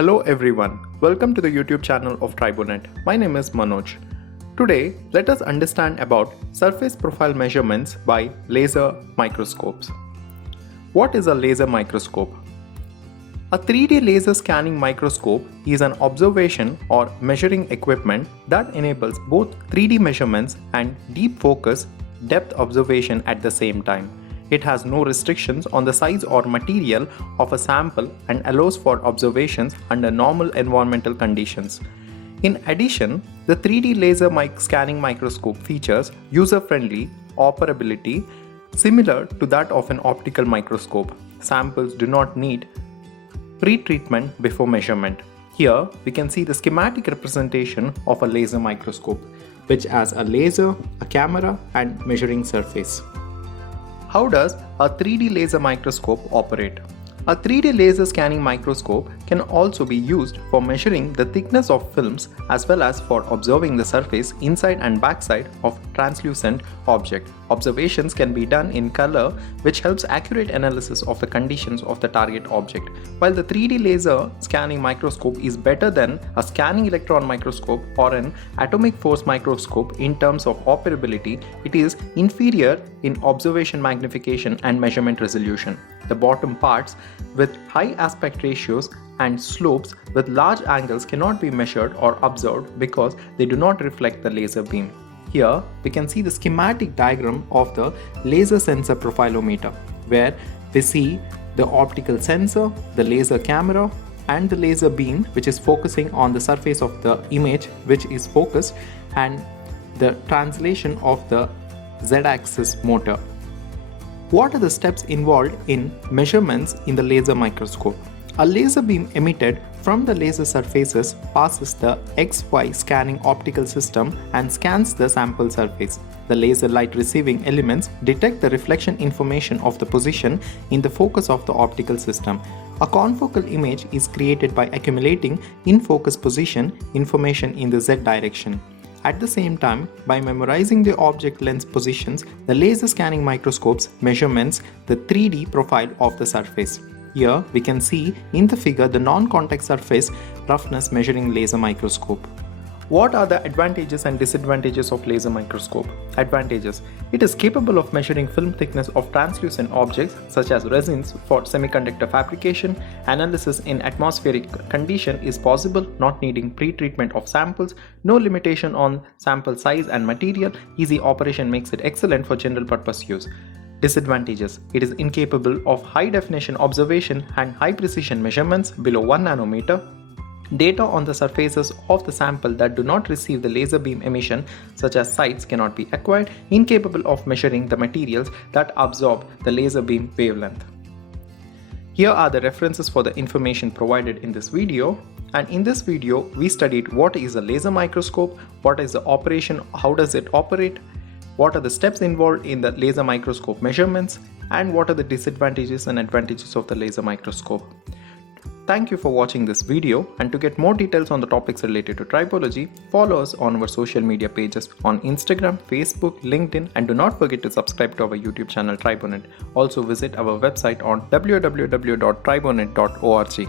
Hello everyone, welcome to the YouTube channel of Tribonet. My name is Manoj. Today, let us understand about surface profile measurements by laser microscopes. What is a laser microscope? A 3D laser scanning microscope is an observation or measuring equipment that enables both 3D measurements and deep focus depth observation at the same time. It has no restrictions on the size or material of a sample and allows for observations under normal environmental conditions. In addition, the 3D laser scanning microscope features user-friendly operability similar to that of an optical microscope. Samples do not need pre-treatment before measurement. Here we can see the schematic representation of a laser microscope, which has a laser, a camera, and measuring surface. How does a 3D laser microscope operate? A 3D laser scanning microscope can also be used for measuring the thickness of films as well as for observing the surface inside and backside of translucent object. Observations can be done in color, which helps accurate analysis of the conditions of the target object. While the 3D laser scanning microscope is better than a scanning electron microscope or an atomic force microscope in terms of operability, it is inferior in observation magnification and measurement resolution. The bottom parts with high aspect ratios and slopes with large angles cannot be measured or observed because they do not reflect the laser beam. Here we can see the schematic diagram of the laser sensor profilometer, where we see the optical sensor, the laser camera, and the laser beam, which is focusing on the surface of the image which is focused, and the translation of the Z-axis motor. What are the steps involved in measurements in the laser microscope? A laser beam emitted from the laser surfaces passes the XY scanning optical system and scans the sample surface. The laser light receiving elements detect the reflection information of the position in the focus of the optical system. A confocal image is created by accumulating in focus position information in the Z direction. At the same time, by memorizing the object lens positions, the laser scanning microscopes measurements the 3D profile of the surface. Here we can see in the figure the non-contact surface roughness measuring laser microscope. What are the advantages and disadvantages of laser microscope? Advantages: it is capable of measuring film thickness of translucent objects such as resins for semiconductor fabrication. Analysis in atmospheric condition is possible, not needing pre-treatment of samples. No limitation on sample size and material. Easy operation makes it excellent for general purpose use. Disadvantages: it is incapable of high definition observation and high precision measurements below 1 nanometer. Data on the surfaces of the sample that do not receive the laser beam emission, such as sites, cannot be acquired. Incapable of measuring the materials that absorb the laser beam wavelength. Here are the references for the information provided in this video. And in this video, we studied what is a laser microscope, what is the operation, how does it operate, what are the steps involved in the laser microscope measurements, and what are the disadvantages and advantages of the laser microscope. Thank you for watching this video, and to get more details on the topics related to tribology, follow us on our social media pages on Instagram, Facebook, LinkedIn, and do not forget to subscribe to our YouTube channel Tribonet. Also visit our website on www.tribonet.org.